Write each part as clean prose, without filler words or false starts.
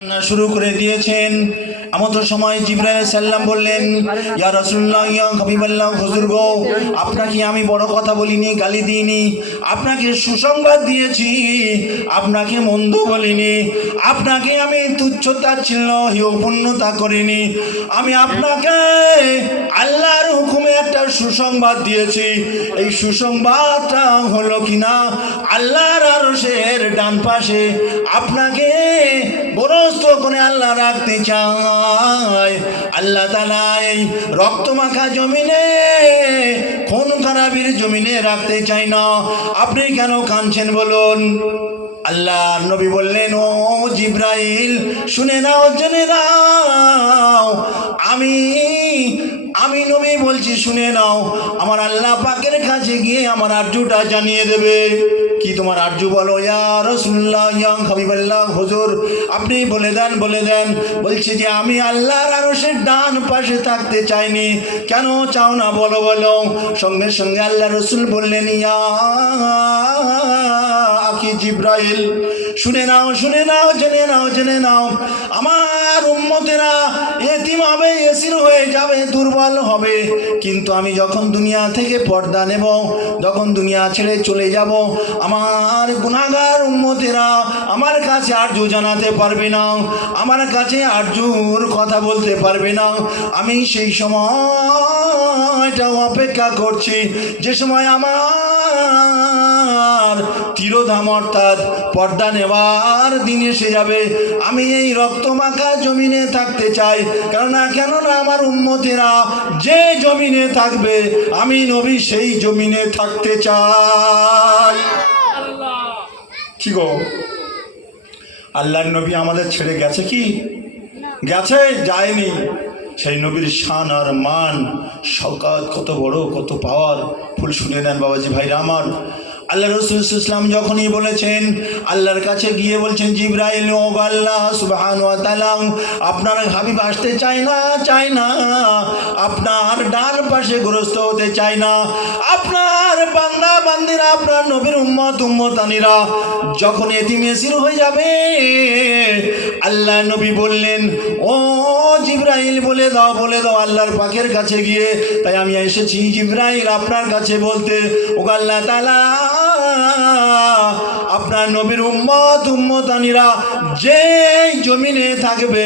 শুরু করে দিয়েছেন। এমন সময় জিবরাইল সাল্লাম বললেন, ইয়া রাসূলুল্লাহ, ইয়া হাবিবাল্লাহ, হুজুর গো, আপনাকে আমি বড় কথা বলিনি, গালি দিইনি, আপনাকে সুসংবাদ দিয়েছি, আপনাকে মন্দ বলিনি, আপনাকে আমি তুচ্ছ-তাচ্ছিল্য হেয়পূর্ণতা করিনি। আমি আপনাকে আল্লাহর হুকুমে একটা সুসংবাদ দিয়েছি। এই সুসংবাদটা হলো কিনা, আল্লাহর আরশের ডান পাশে আপনাকে বরস্ত করে আল্লাহ রাখতে চায়। আল্লাহ তাআলা এই রক্তমাখা জমিনে, খুন খারাপির জমিনে রাখতে চাই না। আপনি কেন কাঁদছেন বলুন? আল্লাহর নবী বললেন, ও জিবরাইল, শুনে নাও, জেনে নাও, আমি নবী বলছি, শুনে নাও। আমার আল্লাহ পাকের কাছে গিয়ে আমার আরজুটা জানিয়ে দেবে। কি তোমার আরজু বলো? ইয়া রাসূলুল্লাহ, ইয়া হাবিবাল্লাহ, হুজুর আপনি বলে দেন, বলে দেন। বলছে যে আমি আল্লাহর আরশের ডান পাশে থাকতে চাইনি। কেন চাও না বলো, বলো। সঙ্গে সঙ্গে আল্লাহ রসুল বললেন, ইয়া আখি জিবরাইল, শুনে নাও, শুনে নাও, জেনে নাও, জেনে নাও, আমার উম্মতেরা এতিম হবে, এসির হয়ে যাবে, দুর্বল হবে। কিন্তু আমি যখন দুনিয়া থেকে পর্দা নেব, যখন দুনিয়া ছেড়ে চলে যাব, আমার গুনাহগার উম্মতেরা আমার কাছে আরজু জানাতে পারবে না, আমার কাছে আরজুর কথা বলতে পারবে না। আমি সেই সময়টা অপেক্ষা করছি, যে সময় আমার তিরোধাম অর্থাৎ পর্দা নেওয়ার দিন এসে যাবে। আমি এই রক্তমাখা জমিনে থাকতে চাই, কেননা আমার উম্মতেরা যে জমিনে থাকবে, আমি নবী সেই জমিনে থাকতে চাই। কি গো, আল্লাহর নবী আমাদের ছেড়ে গেছে কি? গেছে? যায়নি। সেই নবীর শান আর মান, শওকাত কত বড়, কত পাওয়ার ফুল। শুনে নেন বাবাজি, ভাইরা আমার, আল্লাহ রাসূল সাল্লাল্লাহু আলাইহি ওয়াসাল্লাম যখনই বলেছেন, আল্লাহর কাছে গিয়ে বলছেন, জিবরাইল, ও আল্লাহ সুবহানাহু ওয়া তাআলা, আপনার হাবিব আসতে চায় না, চায় না, আপনার ডান পাশে গ্রস্ত হতে চায় না। আপনার বান্দা বান্দিরা, আপনার নবীর উম্মত উম্মতানিরা যখন এতিম এসির হয়ে যাবে, আল্লাহ নবী বললেন, ও জিবরাইল, বলে দাও, বলে দাও আল্লাহর পাকের কাছে গিয়ে। তাই আমি এসেছি জিবরাইল আপনার কাছে বলতে, ও আল্লাহ তাআলা, আপনার নবীর উম্মত উম্মতানিরা যে জমিনে থাকবে,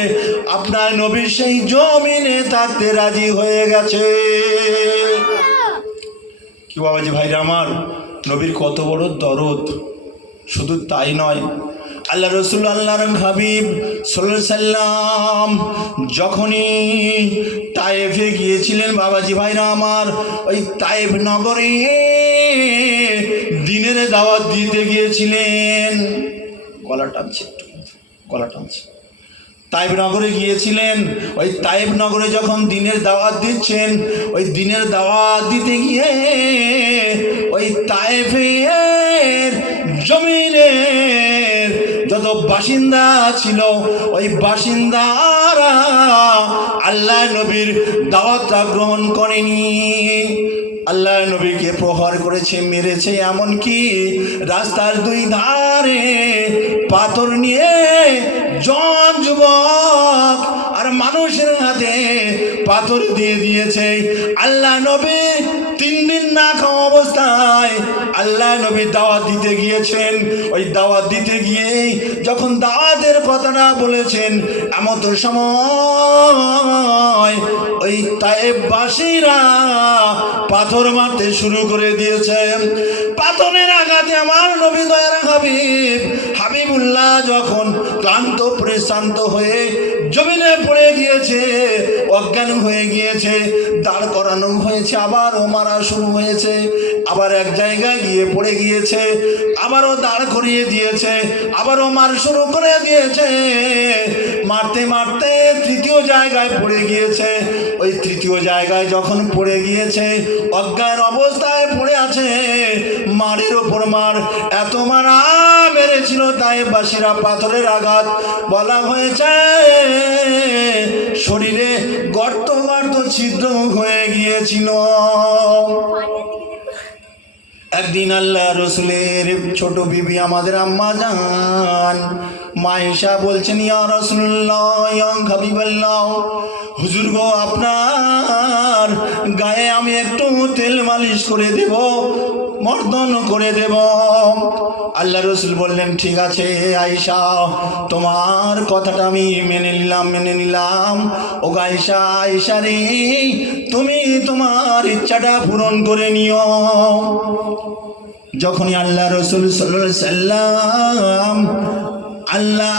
আপনার নবী সেই জমিনে থাকতে রাজি হয়ে গেছে। কি বাবাজি, ভাইরা আমার, নবীর কত বড় দরদ। শুধু তাই নয়, আল্লাহ রসুল, আল্লাহর হাবিব সাল্লাল্লাহু আলাইহি সাল্লাম যখনই তায়েফে গিয়েছিলেন বাবাজি, ভাইরা আমার, ওই তায়েফ নগরে দিনের দাওয়াত দিতে গিয়েছিলেন। গলা টানছে, একটু গলা টানছে। তায়েফ নগরে গিয়েছিলেন। ওই তায়েফ নগরে যখন দিনের দাওয়াত দিচ্ছেন, ওই দিনের দাওয়াত দিতে গিয়ে ওই তায়েফের জমিনের যত বাসিন্দা ছিল, ওই বাসিন্দারা আল্লাহ নবীর দাওয়াতটা গ্রহণ করেনি। আল্লাহ নবীকে প্রহার করেছে, মেরেছে, এমনকি রাস্তার দুই ধারে পাথর নিয়ে জন যুবক আর মানুষের হাতে পাথর দিয়ে দিয়েছে। আল্লাহ নবী 3 দিন না খাওয়া অবস্থায় আল্লাহ নবী দাওয়াত দিতে গিয়েছেন। ওই দাওয়াত দিতে গিয়ে যখন দাওয়াতের কথাটা বলেছেন, এমন সময় ওই তায়েফবাসীরা পাথর মারতে শুরু করে দিয়েছে। পাথরের আঘাতে আমার নবী দয়ার হাবিব হাবিবুল্লাহ যখন ক্লান্ত পরিশ্রান্ত হয়ে জমিনে পড়ে গিয়েছে, অজ্ঞান হয়ে গিয়েছে, দাঁড় করানো হয়েছে, আবারও মারা শুরু হয়েছে, আবার এক জায়গায় গিয়ে পড়ে গিয়েছে, আবারও দাঁড় করিয়ে দিয়েছে, আবারও মার শুরু করে দিয়েছে। মারতে মারতে তৃতীয় জায়গায় পড়ে গিয়েছে। ওই তৃতীয় জায়গায় যখন পড়ে গিয়েছে, অজ্ঞান অবস্থায় পড়ে আছে, মারের ওপর মার, এত মারা মেরেছিল তায়েফবাসীরা, পাথরের আঘাত, বলা হয়েছে শরীরে গর্ত গর্ত ছিদ্র হয়ে গিয়েছিল। একদিন আল্লাহ রসুলের ছোট বিবি আমাদের আম্মা জান মা আয়েশা বলছেন, ইয়া রাসূলুল্লাহ, ইয়া হাবিবাল্লাহ, হুজুর গো, আপনার গায়ে আমি একটু তেল মালিশ করে দেব, মর্দন করে দেব। আল্লাহ রসুল বললেন, ঠিক আছে আয়েশা, তোমার কথাটা আমি মেনে নিলাম। ও আয়েশা, আয়েশা রে, তুমি তোমার ইচ্ছাটা পূরণ করে নিও। যখনই আল্লাহ রসুল সাল্লাল্লাহু আলাইহি সাল্লাম, আল্লাহ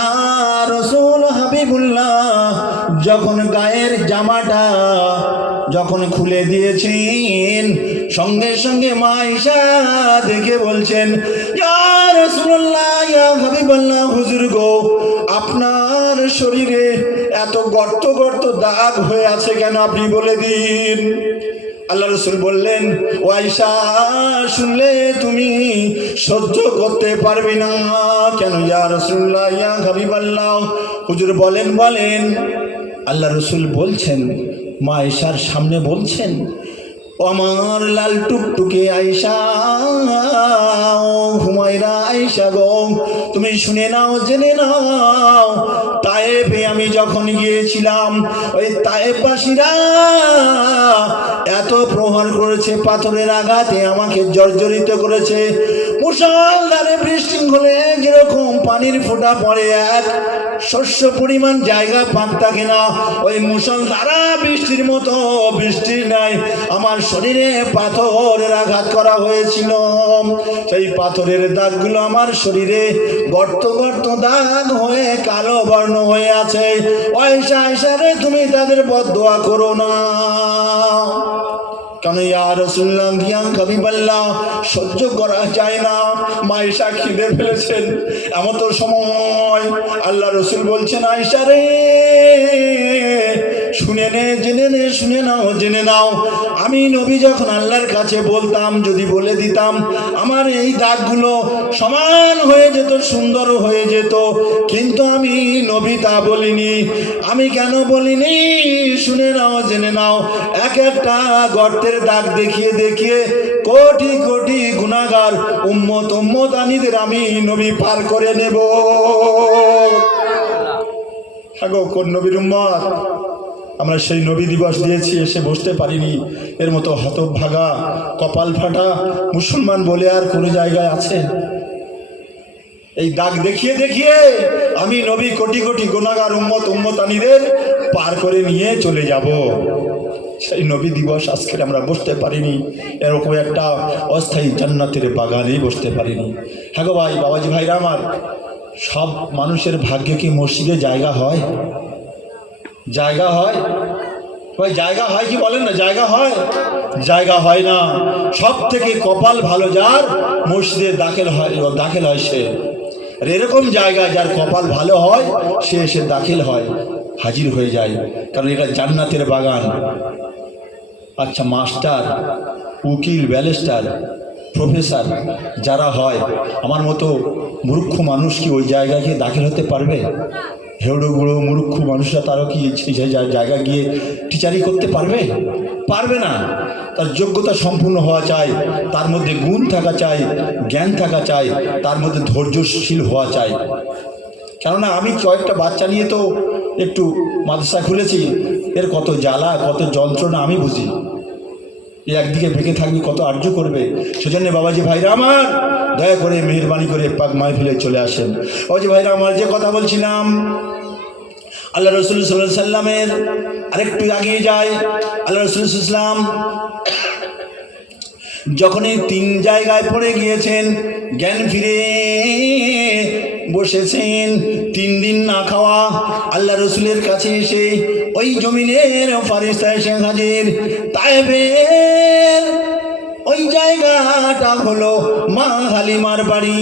রসুল হাবিবুল্লাহ যখন গায়ের জামাটা যখন খুলে দিয়েছেন, সঙ্গে সঙ্গে মা আয়েশা দেখে বলছেন, ইয়া রাসূলুল্লাহ, ইয়া হাবিবাল্লাহ, হুজুর গো, আপনার শরীরে এত গর্ত গর্ত দাগ হয়ে আছে কেন, আপনি বলে দিন। আল্লাহ রসুল বললেন, ও আয়েশা, শুনলে তুমি সহ্য করতে পারবি না। কেন ইয়া রাসূলুল্লাহ, ইয়া হাবিবাল্লাহ, হুজুর বলেন। আল্লাহ রসুল বলছেন, মা আয়েশার সামনে বলছেন, ও আমার লাল টুকটুকে আয়েশা, হুমায়রা আয়েশা গো, তুমি শুনে নাও, জেনে নাও, তায়েফে আমি যখন গিয়েছিলাম, ওই তায়েফবাসীরা এত প্রহার করেছে, পাথরের আঘাতে আমাকে জর্জরিত করেছে। মুষলধারে বৃষ্টি হলে যেরকম পানির ফোঁটা পড়ে, এক শস্য পরিমাণ জায়গা পাক থাকে না, ওই মুষলধারা বৃষ্টির মতো বৃষ্টি নাই আমার শরীরে পাথরের আঘাত করা হয়েছিল। সেই পাথরের দাগগুলো আমার শরীরে গর্ত গর্ত দাগ হয়ে কালো বর্ণ হয়ে আছে। আয়েশা, আয়েশা রে, তুমি তাদের বদদোয়া করো না। কেন ইয়া রাসূলুল্লাহ, ইয়া হাবিবাল্লাহ, সহ্য করা যায় না। মা আয়েশা খিদে ফেলেছেন, এমন তো সময় আল্লাহ রসুল বলছেন, আয়েশা রে, শুনে নে, জেনে নে, শুনে নাও, জেনে নাও, আমি নবী যখন আল্লাহর কাছে বলতাম, যদি বলে দিতাম, আমার এই দাগগুলো সমান হয়ে যেত, সুন্দর হয়ে যেত, কিন্তু আমি নবী তা বলিনি। আমি কেন বলিনি? শুনে নাও, জেনে নাও, এক একটা গর্তের দাগ দেখিয়ে দেখিয়ে কোটি কোটি গুনাহগার উম্মতানিদের আমি নবী পার করে নেব। হাগো, কোন নবীর উম্মত? আমরা সেই নবী দিবস দিয়েছি, এসে বসতে পারিনি। এর মতো হতভাগা, কপাল ফাটা মুসলমান বলে আর কোনো জায়গায় আছে? এই দাগ দেখিয়ে দেখিয়ে আমি নবী কোটি কোটি গুনাহগার উম্মতানিদের পার করে নিয়ে চলে যাব। সেই নবী দিবস আজকে আমরা বসতে পারিনি, এরকম একটা অস্থায়ী জান্নাতের বাগানেই বসতে পারিনি। হ্যাঁ গো ভাই, বাবাজি ভাইরা আমার, সব মানুষের ভাগ্যে কি মসজিদে জায়গা হয়? জায়গা হয় ভাই, জায়গা হয় কি বলেন না? জায়গা হয়? জায়গা হয় না। সব থেকে কপাল ভালো যার, মসজিদে দাখিল হয় সে। আর এরকম জায়গায় যার কপাল ভালো হয়, সে এসে দাখিল হয়, হাজির হয়ে যায়, কারণ এটা জান্নাতের বাগান। আচ্ছা, মাস্টার, উকিল, ব্যারিস্টার, প্রফেসর যারা হয়, আমার মতো মূর্খ মানুষ কি ওই জায়গায় গিয়ে দাখিল হতে পারবে? হেউড়ো গুঁড়ো মূর্খ মানুষরা তারও কি জায়গা গিয়ে টিচারি করতে পারবে? পারবে না। তার যোগ্যতা সম্পূর্ণ হওয়া চাই, তার মধ্যে গুণ থাকা চাই, জ্ঞান থাকা চাই, তার মধ্যে ধৈর্যশীল হওয়া চাই। কেননা আমি কয়েকটা বাচ্চা নিয়ে তো একটু মাদ্রাসা খুলেছি, এর কত জ্বালা, কত যন্ত্রণা আমি বুঝি। একদিকে বেঁকে থাকবে, কত আর্য করবে। সেজন্য বাবাজি ভাইরা আমার, দয়া করে মেহরবানি করে পাক মাহফিলে চলে আসেন। বাবাজি ভাইরা আমার, যে কথা বলছিলাম, আল্লাহ রসুল সাল্লাল্লাহু আলাইহি সাল্লামের আরেকটু আগিয়ে যায়। আল্লাহ রসুল সাল্লাম যখনই 3 জায়গায় পড়ে গিয়েছেন, জ্ঞান ফিরে বসেছেন, 3 দিন না খাওয়া, আল্লাহ রসুলের কাছে এসে ওই জমিনের ফারিস্তা এসে হাজির। তায়েফের ওই জায়গাটা হলো মা হালিমার বাড়ি,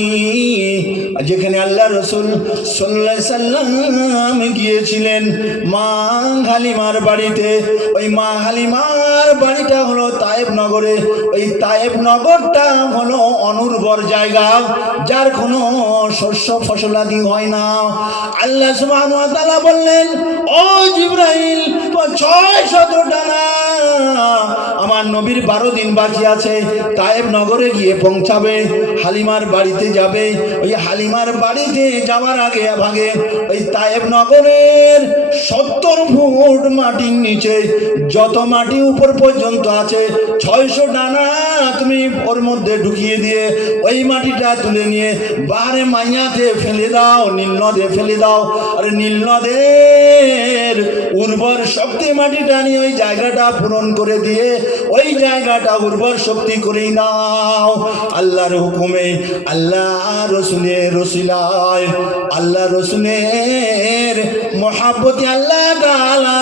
যেখানে আল্লাহ রসুল সাল্লাল্লাহু আলাইহি সাল্লাম গিয়েছিলেন মা হালিমার বাড়িতে। ওই মা হালিমার বাড়িটা হলো তায়েফ নগরে। ওই তায়েফ নগরটা হলো অনুর্বর জায়গা, যার কোনো শস্য ফসলাদি হয় না। আল্লাহ সুবহানাহু ওয়া তাআলা বললেন, ও জিবরাইল, 600 ডানা আমার নবীর 12 দিন বাকি আছে, তায়েব নগরে গিয়ে পৌঁছাবে, হালিমার বাড়িতে যাবে। ওই হালিমার বাড়িতে যাওয়ার আগে ভাগে ওই তায়েব নগরের 70 ফুট মাটির নিচে যত মাটি উপর পর্যন্ত আছে 600 ডানা তুমি ওর মধ্যে ঢুকিয়ে দিয়ে ওই মাটিটা তুলে নিয়ে বাহারে মাইয়াতে ফেলে দাও, নীল নদে ফেলে দাও। আর নীল নদের উর্বর শক্তি মাটিটা নিয়ে ওই জায়গাটা পূরণ করে দিয়ে ওই জায়গাটা উর্বর শক্তি করেই নাও। আল্লাহর হুকুমে, আল্লাহ রসুলের রসিলায়, আল্লাহ রসুলের মহাব্বতে আল্লাহ তাআলা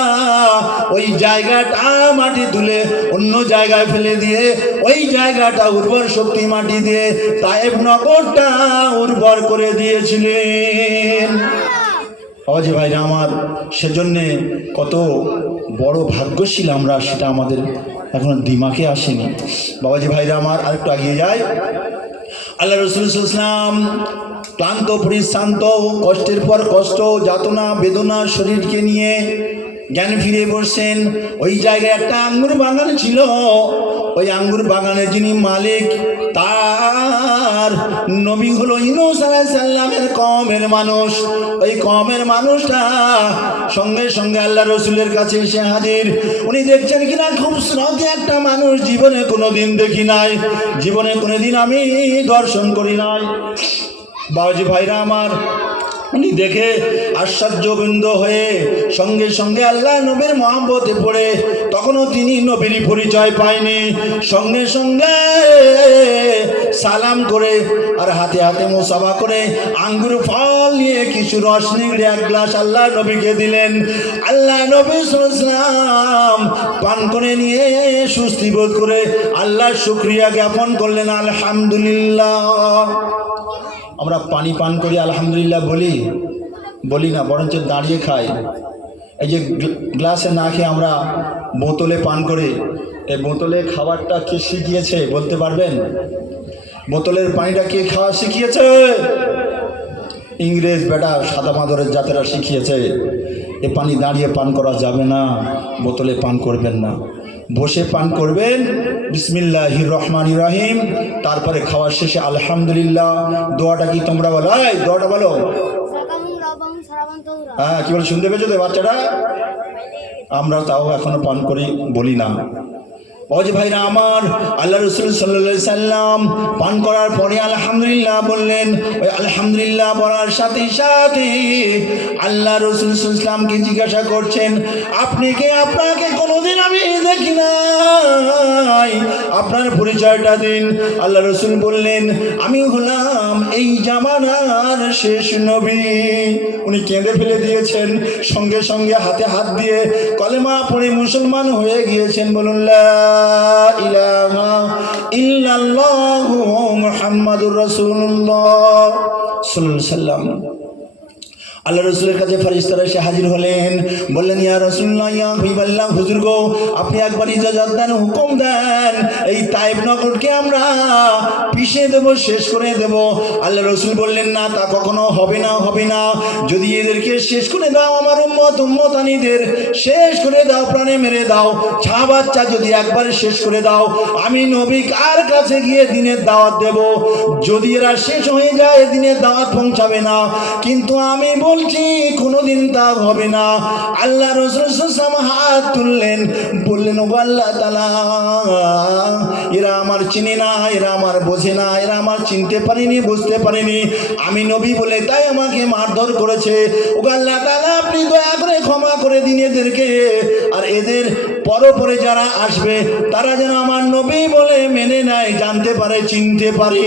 ওই জায়গাটা মাটি তুলে অন্য জায়গায় ফেলে দিয়ে ওই জায়গাটা উর্বর শক্তি মাটি দিয়ে তায়েব নগরটা উর্বর করে দিয়েছিলেন। বাবাজি ভাইরা আমার, সেজন্যে কত বড় ভাগ্যশীল আমরা, সেটা আমাদের এখনো দিমাগে আসেনি। বাবাজি ভাইরা আমার, আরেকটু এগিয়ে যায়। আল্লাহ রসুল সাল্লাল্লাহু আলাইহি ওয়াসাল্লাম ক্লান্ত পরিশ্রান্ত, কষ্টের পর কষ্ট, যাতনা বেদনা শরীরকে নিয়ে জ্ঞান ফিরে বসছেন। ওই জায়গায় একটা আঙ্গুর বাগান ছিল। ওই আঙ্গুর বাগানের যিনি মালিক, তার নবী হলো ইউনূস আলাইহিস সালামের কওমের মানুষ। ওই কওমের মানুষটা সঙ্গে সঙ্গে আল্লাহ রসুলের কাছে এসে হাজির। উনি দেখছেন কিনা খুব শ্রদ্ধে একটা মানুষ, জীবনে কোনোদিন দেখি নাই, জীবনে কোনোদিন আমি দর্শন করি নাই। বাবাজি ভাইরা আমার, উনি দেখে আশ্চর্যবৃন্দ হয়ে সঙ্গে সঙ্গে আল্লাহ নবীর মহব্বতে পড়ে, তখনও তিনি নবীর পরিচয় পায়নি, সঙ্গে সঙ্গে সালাম করে আর হাতে হাতে মুসাফা করে আঙ্গুর ফল নিয়ে কিছু রস নিগড়ে এক গ্লাস আল্লাহ নবীকে দিলেন। আল্লাহ নবী সাল্লাল্লাহু আলাইহি ওয়াসাল্লাম পান করে নিয়ে সুস্থি বোধ করে আল্লাহর শুকরিয়া জ্ঞাপন করলেন, আলহামদুলিল্লাহ। আমরা পানি পান করি আলহামদুলিল্লাহ বলি না, বরঞ্চ দাঁড়িয়ে খাই। এই যে গ্লাসে না খেয়ে আমরা বোতলে পান করি, এই বোতলে খাবারটা কে শিখিয়েছে বলতে পারবেন? বোতলের পানিটা কে খাওয়া শিখিয়েছে? ইংরেজ বেটা সাদা মাদরের জাতেরা শিখিয়েছে। এ পানি দাঁড়িয়ে পান করা যাবে না, বোতলে পান করবেন না, বসে পান করবেন। বিসমিল্লাহির রহমানির রহিম, তারপরে খাওয়ার শেষে আলহামদুলিল্লাহ। দোয়াটা কি তোমরা বলো? এই দোয়াটা বলো। হ্যাঁ, কি বলে শুনতে পেয়েছো তো বাচ্চারা? আমরা তাও এখনো পান করি, বলি না। ওজি ভাইরা আমার, আল্লাহ রসুল সাল্লাল্লাহু আলাইহি সাল্লাম পান করার পরে আলহামদুলিল্লাহ বললেন। ওই আলহামদুলিল্লাহ বলার সাথে সাথে আল্লাহ রসুল সাল্লাল্লাহু আলাইহি সাল্লামকে জিজ্ঞাসা করছেন, আপনি কে? আপনাকে কোনোদিন আমি দেখি নাই, আপনার পরিচয়টা দিন। আল্লাহ রসুল বললেন, আমি হলাম এই জামানার শেষ নবী। উনি কেঁদে ফেলে দিয়েছেন, সঙ্গে সঙ্গে হাতে হাত দিয়ে কলেমা পড়ে মুসলমান হয়ে গিয়েছেন। বলুন লা ইলাহা ইল্লাল্লাহু মুহাম্মাদুর রাসূলুল্লাহ সাল্লাল্লাহু আলাইহি ওয়াসাল্লাম। আল্লাহ রসুলের কাছে ফেরেশতারা এসে হাজির হলেন, বললেন, ইয়া রাসূলুল্লাহ, ইয়া হাবিবাল্লাহ, হুজুর গো, আপনি একবার ইজাজত দেন, হুকুম দেন, এই তায়েব নগরকে আমরা পিষে দেব, শেষ করে দেব। আল্লাহ রসুল বললেন, না, তা কখনো হবে না। যদি এদেরকে শেষ করে দাও, আমার উম্মতানিদের শেষ করে দাও, প্রাণে মেরে দাও, ছা বাচ্চা যদি একবার শেষ করে দাও, আমি নবী কার কাছে গিয়ে দিনের দাওয়াত দেব? যদি এরা শেষ হয়ে যায়, দিনের দাওয়াত পৌঁছাবে না। কিন্তু আমি বলছি কোনোদিন তা হবে না। আল্লাহ রাসূল সাল্লাল্লাহু আলাইহি ওয়াসাল্লাম হাত তুললেন, বললেন, ও আল্লাহ তাআলা, এরা আমার চিনে না, এরা আমার বোঝে না, এরা আমার চিনতে পারেনি, বুঝতে পারেনি, আমি নবী বলে তাই আমাকে মারধর করেছে। ও আল্লাহ তাআলা, আপনি দয়া করে ক্ষমা করে দিন এদেরকে, আর এদের পরে যারা আসবে তারা যেন আমার নবী বলে মেনে নেয়, জানতে পারে, চিনতে পারে।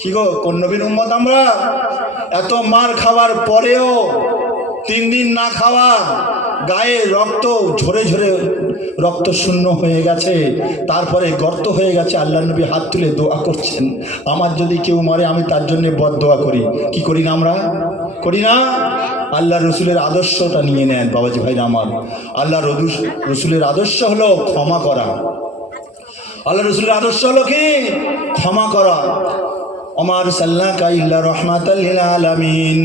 কি গো, কোন নবীর উম্মত আমরা? এত মার খাওয়ার পরেও 3 দিন না খাওয়া, গায়ে রক্ত ঝরে ঝরে রক্ত শূন্য হয়ে গেছে, তারপরে গর্ত হয়ে গেছে। আল্লাহ নবী হাত তুলে দোয়া করছেন, আমার যদি কেউ মারে আমি তার জন্য বদদোয়া করি। কি করি না আমরা? করি না? আল্লাহ রসুলের আদর্শটা নিয়ে নেন বাবাজি ভাইরা আমার। আল্লাহ রসুলের আদর্শ হলো ক্ষমা করা। আল্লাহ রসুলের আদর্শ হলো কি? ক্ষমা করা। ওমার সাল্লাকা ইল্লা রাহমাতাল লিল আলামিন।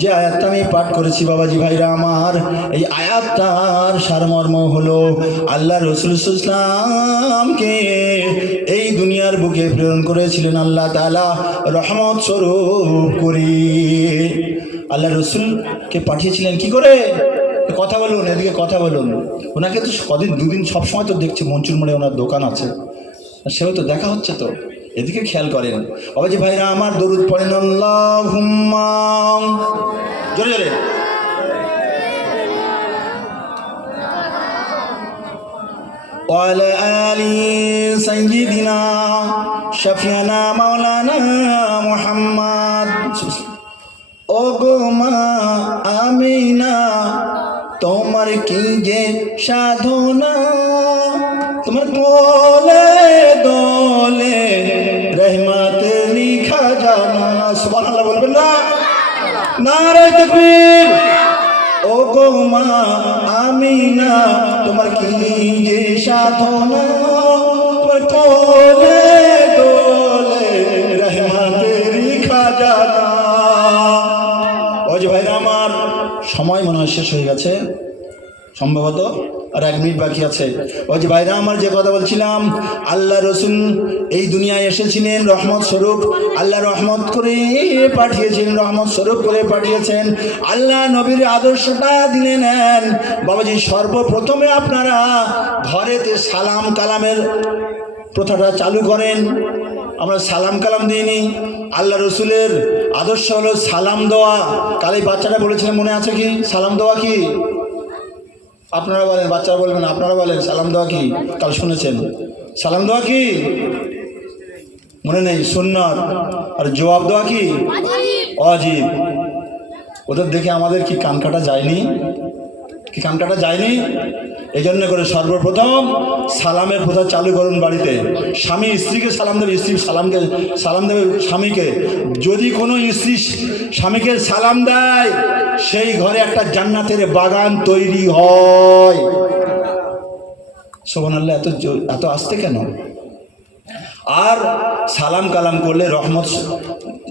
যে আয়াতটা আমি পাঠ করেছি বাবাজি ভাইরা আমার, এই আয়াতটার সারমর্ম হলো আল্লাহ রাসূল সাল্লাল্লাহু আলাইহি ওয়াসাল্লামকে এই দুনিয়ার বুকে প্রেরণ করেছিলেন আল্লাহ তাআলা রহমত স্বরূপ করে। আল্লাহ রাসূলকে পাঠিয়েছিলেন কি করে? কথা বলুন, এদিকে কথা বলুন। ওনাকে তো কদিন দুদিন সবসময় তো দেখছি মঞ্চুর মোড়ে ওনার দোকান আছে, সেও তো দেখা হচ্ছে, তো এদিকে খেয়াল করেন। বাবাজি ভাইরা আমার, দরুদ পড়েন আল্লাহুম্মা, জোরে জোরে। ওয়ালা আলি সাইয়্যিদিনা শাফিয়ানা মাওলানা মুহাম্মদ। ও গো মা আমিনা, তোমার কি যে সাধনা, তোমার কোলে দোলে রহমতের লিখা জানা। সুবহানাল্লাহ বলবেন না? নারে তাকবীর। ও গো মা আমিনা, তোমার কি যে সাধনা, তোমার কোলে দোলে রহমতের লিখা জানা। ওই যে ভাইরা আমার, সময় মনে হয় শেষ হয়ে গেছে সম্ভবত, আর 1 মিনিট বাকি আছে। ওই যে ভাইরা আমার, যে কথা বলছিলাম, আল্লাহ রসুল এই দুনিয়ায় এসেছিলেন রহমত স্বরূপ। আল্লাহ রহমত করে পাঠিয়েছেন, রহমত স্বরূপ করে পাঠিয়েছেন। আল্লাহ নবীর আদর্শটা দিলে নেন বাবাজি। সর্বপ্রথমে আপনারা ঘরেতে সালাম কালামের প্রথাটা চালু করেন। আমরা সালাম কালাম দিইনি। আল্লাহ রসুলের আদর্শ হলো সালাম দেওয়া। কাল এই বাচ্চাটা বলেছিলেন, মনে আছে কি? সালাম দেওয়া কি? আপনারা বলেন, বাচ্চারা বলবেন, আপনারা বলেন সালাম দেওয়া কি? কাল শুনেছেন। সালাম দেওয়া কি? মনে নেই? সুন্নাত। আর জবাব দেওয়া কি? ওয়াজিব। ওদের দেখে আমাদের কি কান কাটা যায়নি? কি কান কাটা যায়নি? এই জন্য করে সর্বপ্রথম সালামের প্রথা চালু করুন বাড়িতে। স্বামী স্ত্রীকে সালাম দেবে, স্ত্রী সালাম দেবে স্বামীকে। যদি কোনো স্ত্রী স্বামীকে সালাম দেয়, সেই ঘরে একটা জান্নাতের বাগান তৈরি হয়। সুবহানাল্লাহ। এত আসতে কেন? আর সালাম কালাম করলে রহমত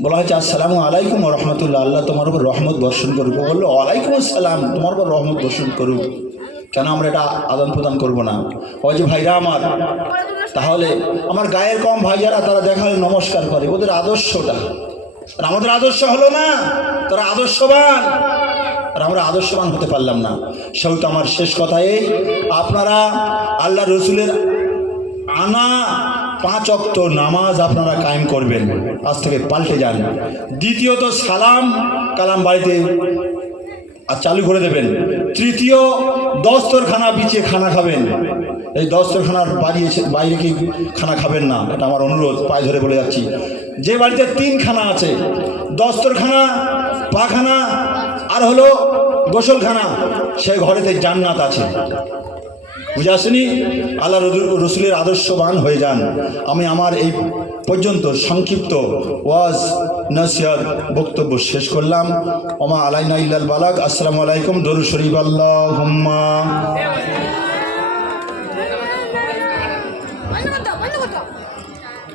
বলা হয়েছে, আসসালামু আলাইকুম ওয়া রাহমাতুল্লাহ, আল্লাহ তোমার উপর রহমত বর্ষণ করুক। বললো ওয়ালাইকুম আসসালাম, তোমার উপর রহমত বর্ষণ করুক। কেন আমরা এটা আদান প্রদান করবো না? ওই যে ভাইরা আমার, তাহলে আমার গায়ের কম ভাইয়ারা তারা দেখালে নমস্কার করে, ওদের আদর্শটা। আর আমাদের আদর্শ হলো না, তারা আদর্শবান, আর আমরা আদর্শবান হতে পারলাম না। সেহেতু আমার শেষ কথা এই, আপনারা আল্লাহ রসুলের আনা 5 ওয়াক্ত নামাজ আপনারা কায়েম করবেন, আজ থেকে পাল্টে যান। দ্বিতীয়ত সালাম কালাম বাড়িতে আর চালু করে দেবেন। তৃতীয়, দস্তরখানা বিছিয়ে খানা খাবেন। এই দস্তরখানার বাইরে কি খানা খাবেন না, এটা আমার অনুরোধ, পায়ে ধরে বলে যাচ্ছি। যে বাড়িতে 3 খানা আছে, দস্তরখানা, পাখানা আর হলো গোসলখানা, সেই ঘরেতে জান্নাত আছে। বুঝে আসেনি? আল্লাহ রসুলের আদর্শবান হয়ে যান। আমি আমার এই পর্যন্ত সংক্ষিপ্ত ওয়াজ নসিহত বক্তব্য শেষ করলাম। ওমা আলাইনা ইল্লাল বালাগ। আসসালামু আলাইকুম। দরুদ শরীফ আল্লাহুম্মা